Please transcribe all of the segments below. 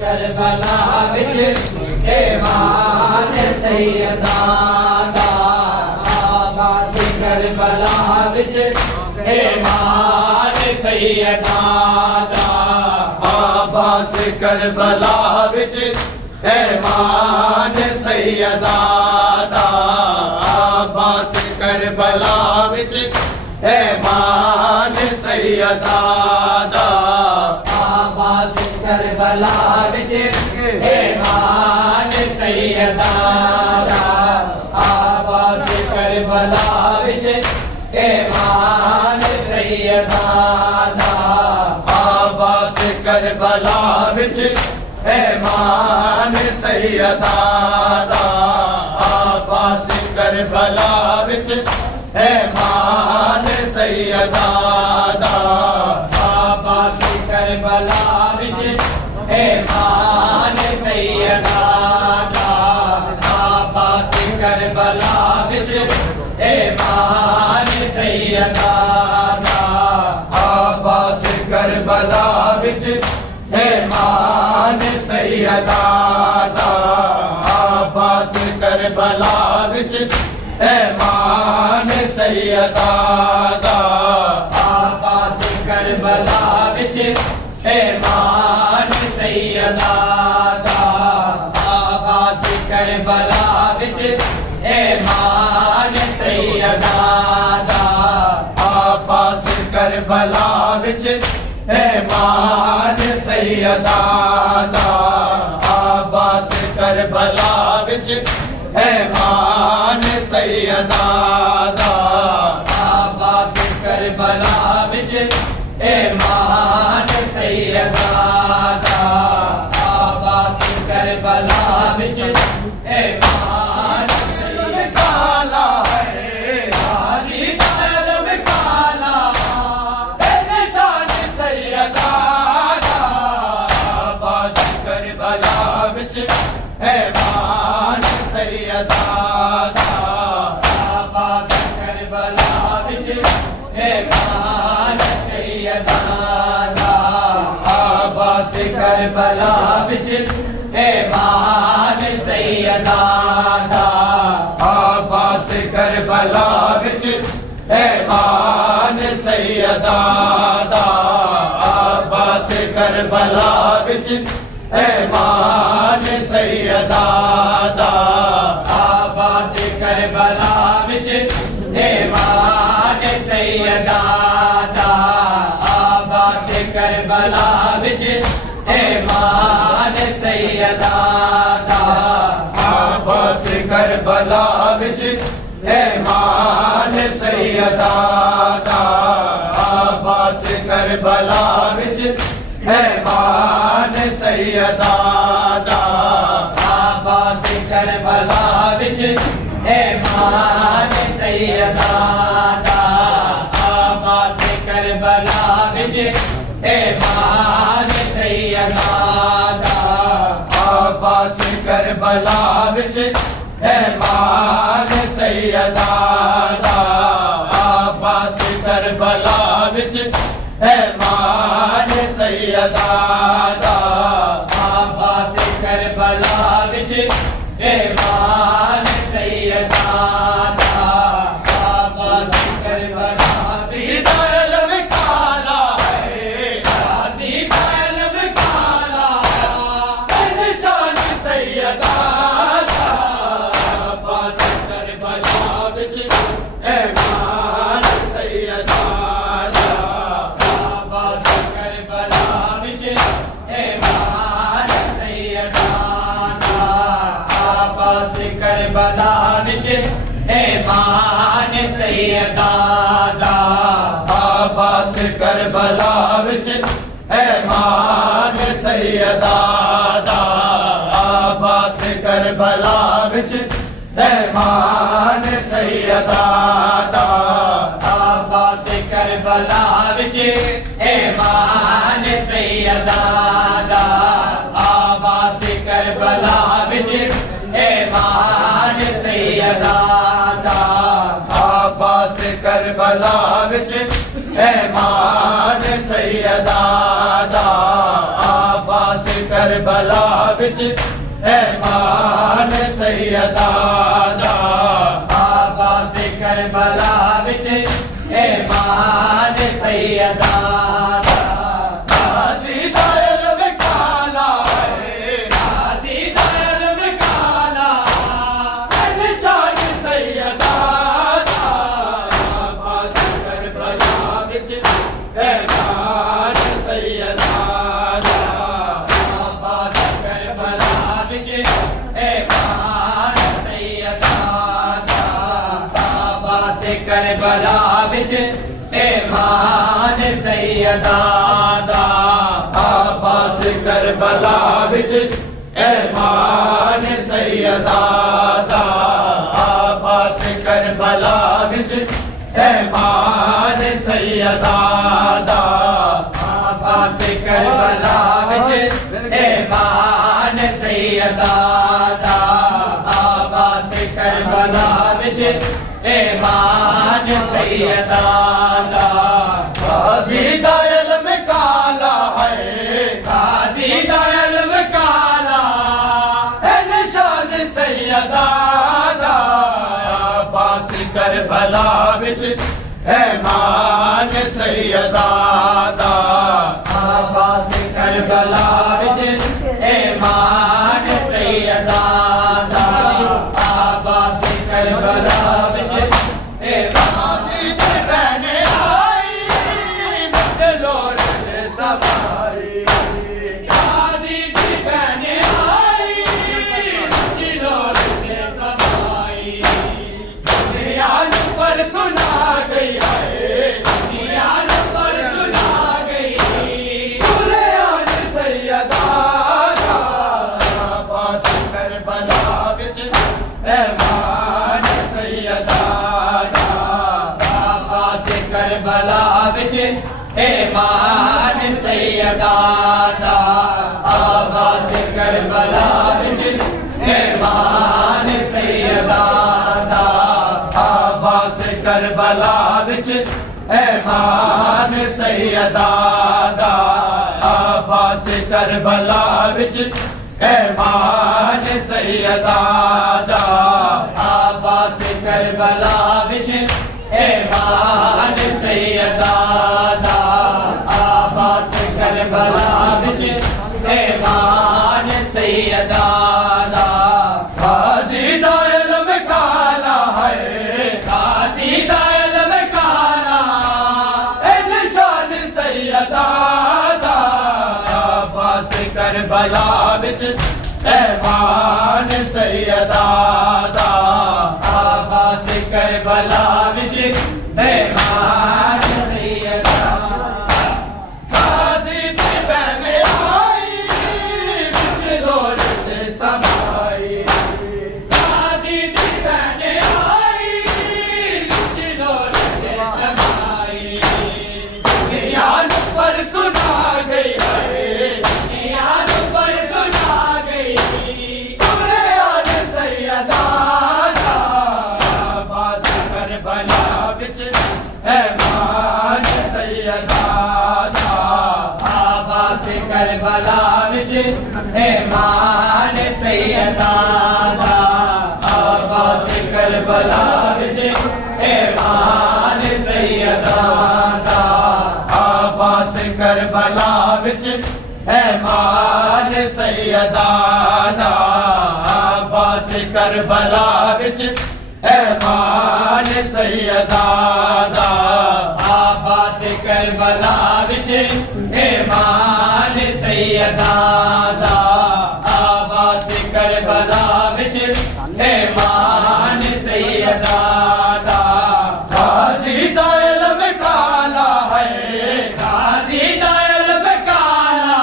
کربلا وچ ایمان سیدہ دا عباس کربلا وچ ایمان سیدہ دا عباس کربلا وچ ایمان سیدہ دا عباس کربلا وچ ایمان سیدہ دا عباس کربلا وچ ایمان سیدہ دا عباس کربلا وچ ایمان سیدہ دا عباس کربلا وچ ایمان سیدہ دا عباس کربلا وچ ایمان سیدہ دا عباس کربلا وچ ایمان سیدہ دا عباس کربلا وچ ایمان سیدہ دا عباس کربلا وچ ایمان سیدہ دا عباس کربلا وچ ایمان سیدہ دا عباس کربلا وچ ایمان سیدہ دا عباس کربلا وچ ایمان سیدہ دا عباس کربلا وچ ایمان سیدہ دا عباس کربلا وچ ایمان سیدہ دا عباس کربلا وچ ایمان سیدہ دا عباس کربلا وچ ایمان کالا ہے غازی طلب کالا نشان سیدہ دا عباس کربلا وچ ایمان سیدہ دا عباس کربلا وچ ایمان سیدہ دا عباس کربلا وچ ایمان سیدہ دا عباس کربلا وچ ایمان سیدہ دا عباس کربلا وچ ایمان سیدہ دا عباس کربلا وچ ایمان سیدہ دا عباس کربلا وچ ایمان سیدہ دا عباس کربلا وچ ایمان سیدہ دا عباس کربلا وچ ایمان سیدہ دا عباس کربلا وچ ایمان سیدہ دا عباس کربلا وچ ایمان سیدہ دا عباس کربلا وچ ایمان سیدہ دا عباس کربلا وچ ایمان سیدہ دا عباس کربلا وچ ایمان سیدہ دا عباس کربلا وچ طلب کالا ہے غازی طلب کالا نشان سیدہ دا عباس کربلا وچ ایمان سیدہ دا عباس کربلا وچ ایمان سیدہ دا عباس کربلا وچ ایمان سیدہ دا عباس کربلا وچ ایمان سیدہ دا عباس کربلا وچ ایمان سیدہ دا عباس کربلا وچ ایمان سیدہ دا عباس کربلا وچ ایمان سیدہ دا عباس کربلا وچ ایمان سیدہ دا عباس کربلا کربلا وچ ایمان سیدہ دا عباس کربلا وچ ایمان سیدہ دا غازی دا علم کالا ہے غازی دا علم کالا نشان سیدہ دا عباس کربلا وچ ایمان سیدہ دا عباس کربلا وچ ایمان سیدہ دا عباس کربلا وچ ایمان سیدہ دا عباس کربلا وچ ایمان سیدہ دا عباس کربلا وچ ایمان سیدہ دا عباس کربلا وچ ایمان سیدہ دا عباس کربلا وچ ایمان سیدہ دا غازی دا علم کالا ہے غازی دا علم کالا ہے نشان سیدہ دا عباس کربلا وچ ایمان سیدہ دا عباس کربلا وچ ایمان سیدہ دا عباس کربلا وچ ایمان بہنے آئی مجلور سبائی غازی دی بہنے آئی مجلور سبائی نیان پر سنا گئی ہے نیان پر سنا گئی قرآن سیدہ دا عباس کربلا وچ ایمان سیدہ دا عباس کربلا وچ ایمان سیدہ دا عباس کربلا وچ ایمان سیدہ دا عباس کربلا وچ ایمان سیدہ دا عباس کربلا وچ ایمان سیدہ دا عباس کربلا وچ ایمان سیدہ دا عباس کربلا وچ ایمان سیدہ دا غازی دا علم کالا ہے غازی دا علم کالا ہے نشان سیدہ دا عباس کربلا وچ ایمان سیدہ دا عباس کربلا وچ ایمان سیدہ غازی دی بہنے آئی مجلور سبائی غازی دی بہنے آئی مجلور سبائی نیان پر سنا گئی ہے نیان پر سنا گئی قرآن سیدہ دا عباس کربلا وچ ایمان سیدہ دا عباس کربلا وچ ایمان سیدہ دا عباس کربلا وچ ایمان سیدہ دا عباس کربلا وچ ایمان سیدہ دا عباس کربلا وچ ایمان سیدہ دا عباس کربلا وچ ایمان سیدہ دا عباس کربلا وچ ایمان سیدہ دا غازی دا علم کالا ہے غازی دا علم کالا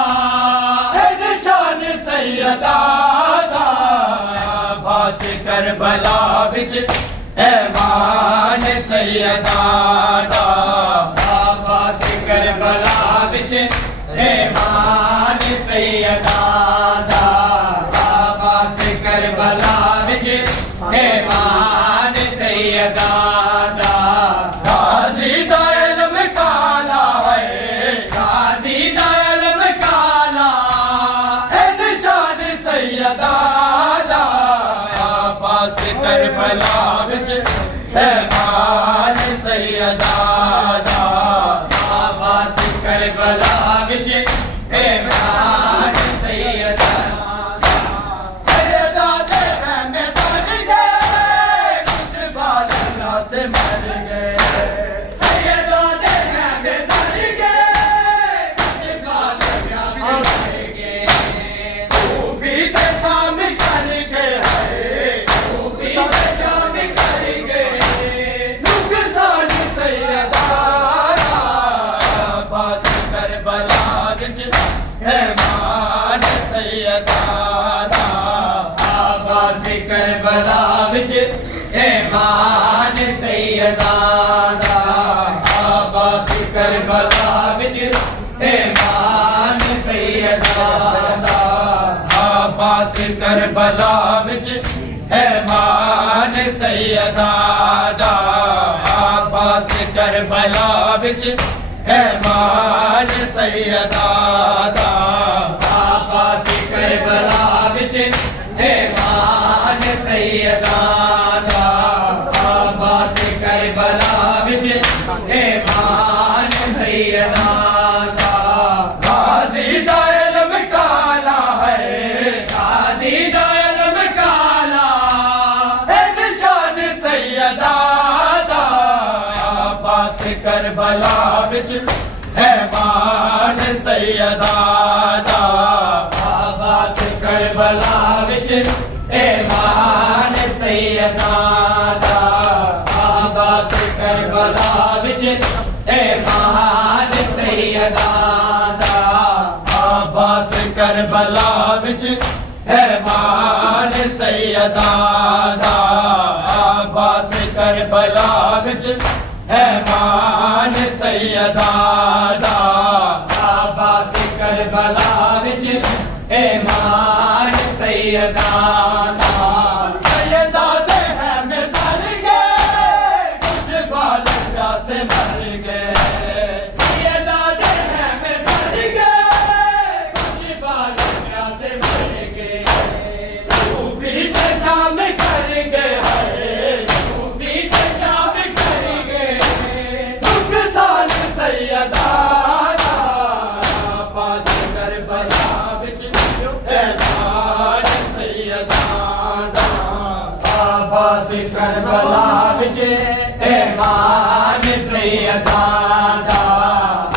ہے نشان سیدہ دا عباس کربلا وچ ایمان سیدہ دا عباس کربلا وچ ایمان سیدہ دا عباس کربلا وچ ایمان سیدہ دا غازی دا علم کالا ہے غازی دا علم کالا ہے کربلا وچ ایمان سیدہ دا عباس کربلا وچ ایمان سیدہ سیدہ دے میں سر گئے کچھ بال اللہ سے مر گئے سیدہ دے میں سر گئے کچھ بال اللہ سے مر گئے کوفی تے شام کر کے ہے کوفی تے شام کر کے نقصان سیدہ عباس کربلا وچ ایمان سیدہ عباس کربلا وچ ایمان سیدہ عباس کربلا وچ ایمان سیدہ عباس کربلا وچ ایمان سیدہ عباس کربلا وچ ایمان سیدہ عباس کربلا وچ ایمان سیدہ عباس کربلا وچ ایمان سیدہ غازی دا علم کالا ہے غازی دا علم کالا ہے نشان سیدہ عباس کربلا وچ ایمان سیدہ عباس کربلا وچ ایمان سیدہ عباس کربلا وچ ایمان سیدہ عباس کربلا وچ ایمان سیدہ عباس کربلا وچ ایمان سیدہ عباس کربلا وچ ایمان سیدہ سیدہ دے میں سر گئے کچھ بال اللہ سے مر گئے سیدہ دے میں سر گئے کچھ بال اللہ سے مر گئے کوفی تے شام کر گئے کوفی تے شام کر گئے نقصان سیدہ عباس کربلا وچ ایمان سیدہ عباس کربلا وچ ایمان سیدہ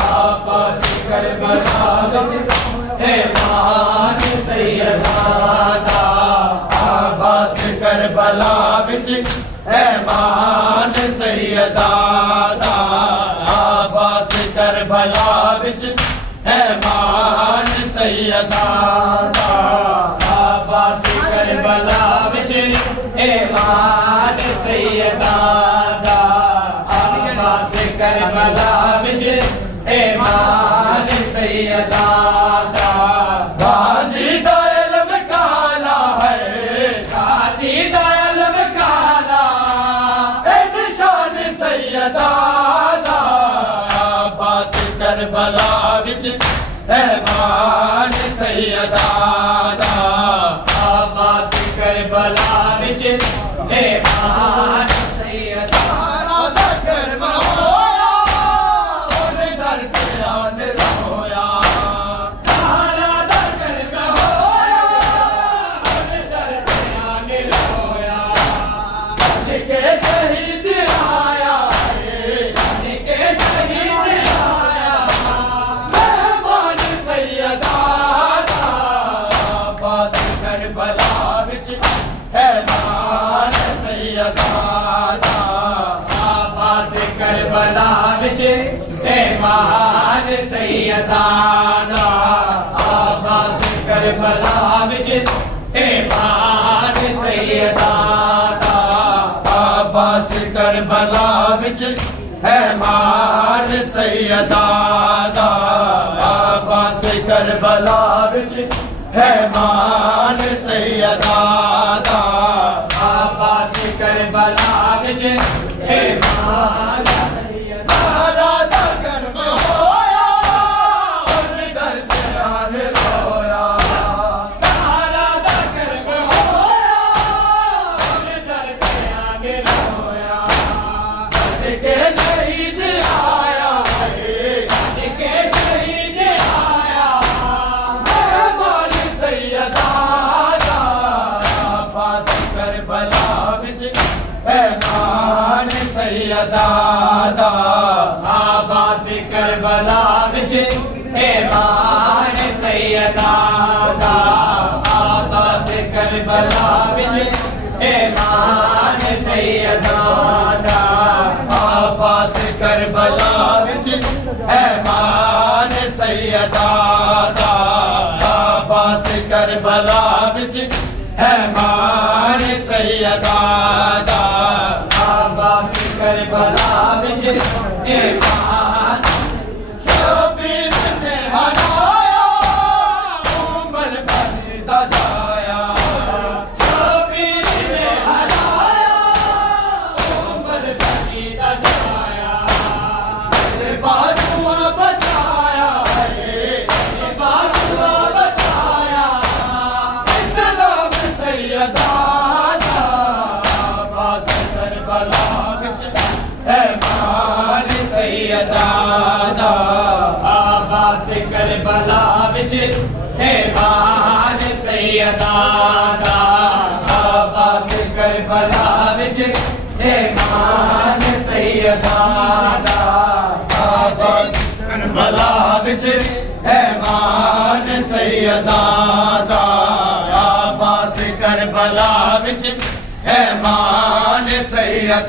عباس کربلا وچ ایمان سیدہ عباس کربلا وچ ایمان سیدہ عباس کربلا وچ ایمان سیدہ عباس کربلا وچ ایمان سیدہ عباس کربلا وچ ایمان سیدہ غازی دا علم کالا ہے غازی دا علم کالا ہے نشان سیدہ عباس کربلا وچ ایمان سیدہ عباس کربلا وچ ایمان سیدہ کربلا ہویا اور در قیان رویا سارا در کربلا ہویا اور در قیان رویا کے شہید آیا کے شہید آیا مہمان سیدہ عباس کربلا وچ ایمان سیدہ عباس کربلا وچ ایمان سیدہ عباس کربلا وچ ایمان سیدہ عباس کربلا وچ ایمان سیدہ عباس کربلا وچ ایمان سیدہ عباس کربلا وچ ایمان سیدہ کربلا ہویا اور در قیان رویا کربلا ہویا اور در قیان کربلا وچ ہے مان سیدہ دا عباس کربلا وچ ہے مان شبیر نے ہلایا عمر بلی دا جایا شبیر نے ہلایا عمر بلی دا جایا میرے بازو بچایا ہے بازو بچایا اسلام سیدہ دا عباس کربلا وچ ہے مان سیدہ دا عباس کربلا وچ ہے مان سیدہ دا عباس کربلا وچ ہے مان سیدہ دا عباس کربلا وچ ہے مان سیدہ دا عباس کربلا وچ ہے مان سیدہ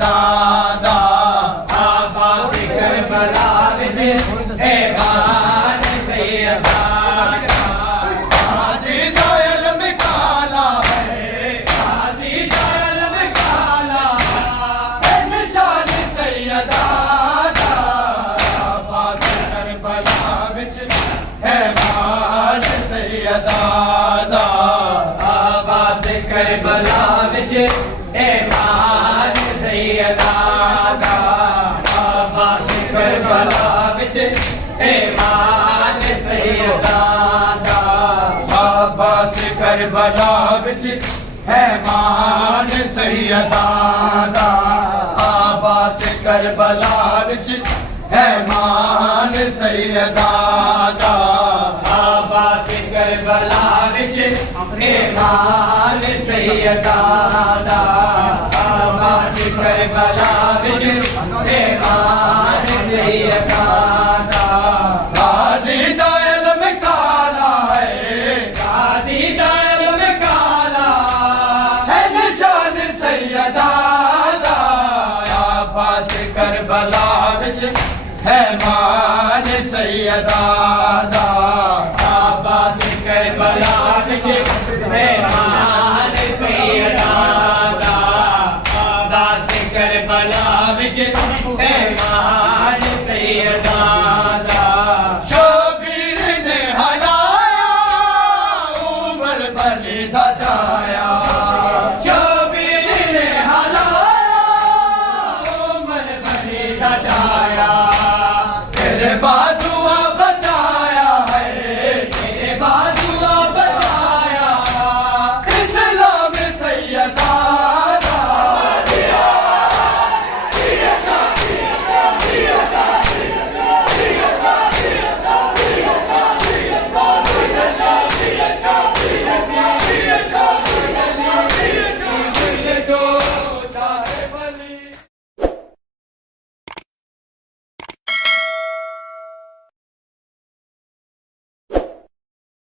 دا عباس کربلا وچ ہے مان سیدہ غازی دا علم کالا ہے غازی دا علم کالا ہے نشان سیدہ دا عباس کربلا وچ ہے مان سیدہ دا عباس کربلا وچ ہے مان سیدہ دا عباس کربلا وچ ہے مان سیدہ دا عباس کربلا وچ ہے مان سیدہ دا عباس کربلا وچ ہے مان سیدہ دا عباس کربلا وچ ہے مان سیدہ دا عباس کربلا وچ ہے مان سیدہ دا غازی دا علم کالا ہے غازی دا علم کالا ہے نشان سیدہ دا عباس کربلا وچ ہے مان سیدہ دا عباس کربلا وچ ہے مان سیدہ دا عباس کربلا وچ ہے مان سیدہ دا شبیر نے ہلایا عمر بلی دا جایا